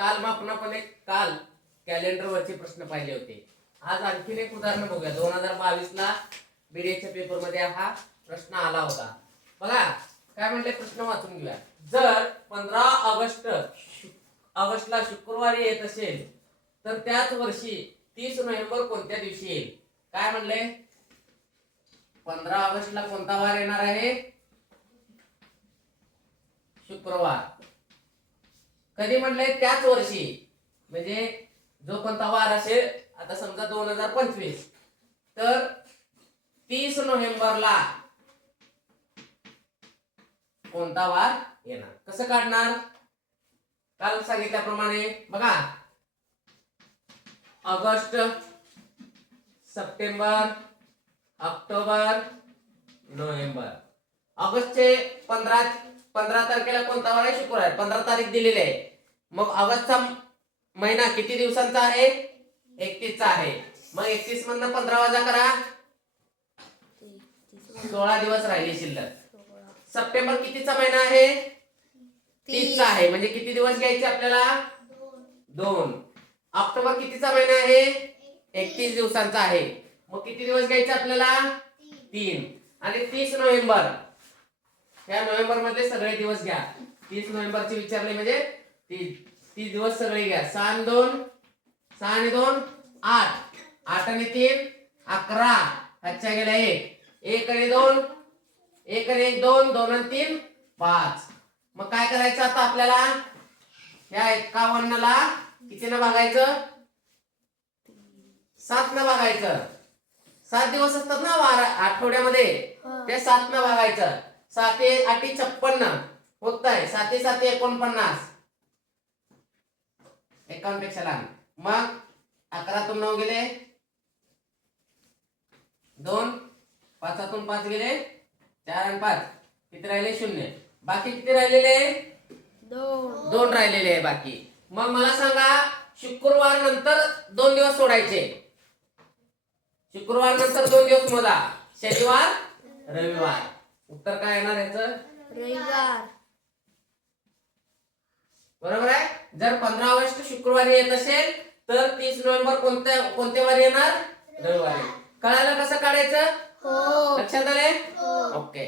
कालमापनापणे काल कॅलेंडर वरचे प्रश्न पाहिले होते. आज आणखीन एक उदाहरण बघूया. 2022 ला बीडीएच्या पेपर मध्ये हा प्रश्न आला होता. बघा काय म्हणले, प्रश्न वाचून घेऊया. जर 15 ऑगस्टला शुक्रवारी येत असेल तर त्याच वर्षी 30 नोव्हेंबर कोणत्या दिवशी येईल? काय म्हणले, 15 ऑगस्टला कोणता वार येणार आहे? शुक्रवार. कधी म्हणले? त्याच वर्षी. म्हणजे जो कोणता वार असेल, आता समजा 2025, तर 30 नोव्हेंबरला कोणता वार येणार? कसं काढणार? काल सांगितल्याप्रमाणे बघा, ऑगस्ट, सप्टेंबर, ऑक्टोबर, नोव्हेंबर. ऑगस्टचे 15 तारखेला कोणता वार आहे? शुक्रवार आहे. 15 तारीख दिलेली आहे. मग ऑगस्टचा महिना किती दिवसांचा आहे? 31 चा आहे. मग 31 मधनं 15 वजा करा, 16 दिवस राहिले शिल्लक. सप्टेंबर कितीचा महिना आहे? 30 चा आहे. म्हणजे किती दिवस घ्यायचे आपल्याला? 2. ऑक्टोबर कितीचा महिना आहे? 31 दिवसांचा आहे. मग किती दिवस घ्यायचे आपल्याला? 3. आणि 30 नोव्हेंबर, या नोव्हेंबर मध्ये सगळे दिवस घ्या. 30 नोव्हेंबरचे विचारले म्हणजे 30 दिवस सगळे घ्या. 6 आणि 2 8, 8 आणि 3 11, अच्छा गेला 1, 1 आणि 2 1 आणि 1 2, 2 आणि 3 5. मग काय करायचं आता आपल्याला? या 51 ला कितीनं भागायचं? 7 न भागायचं. 7 दिवस असतात ना वार आठवड्यामध्ये, ते 7 न भागायचं. 7 8 56 होत आहे. 7 7 49, 51 पेक्षा लहान. मग 11 तून 9 गेले 2, 5 तून 5 गेले 4 आणि 5 किती राहिले? 0. बाकी किती राहिलेले? 2 राहिलेले आहे बाकी. मग मला सांगा, शुक्रवार नंतर 2 दिवस सोडायचे. शुक्रवार नंतर 2 दिवस मोजा. शनिवार, रविवार. उत्तर काय येणार याचं? रविवार. बरोबर आहे. जर 15 ऑगस्ट शुक्रवारी येत असेल तर 30 नोव्हेंबर कोणत्या वारी येणार? रविवारी. कळालं कसं काढायचं? हो. लक्षात आले? ओके.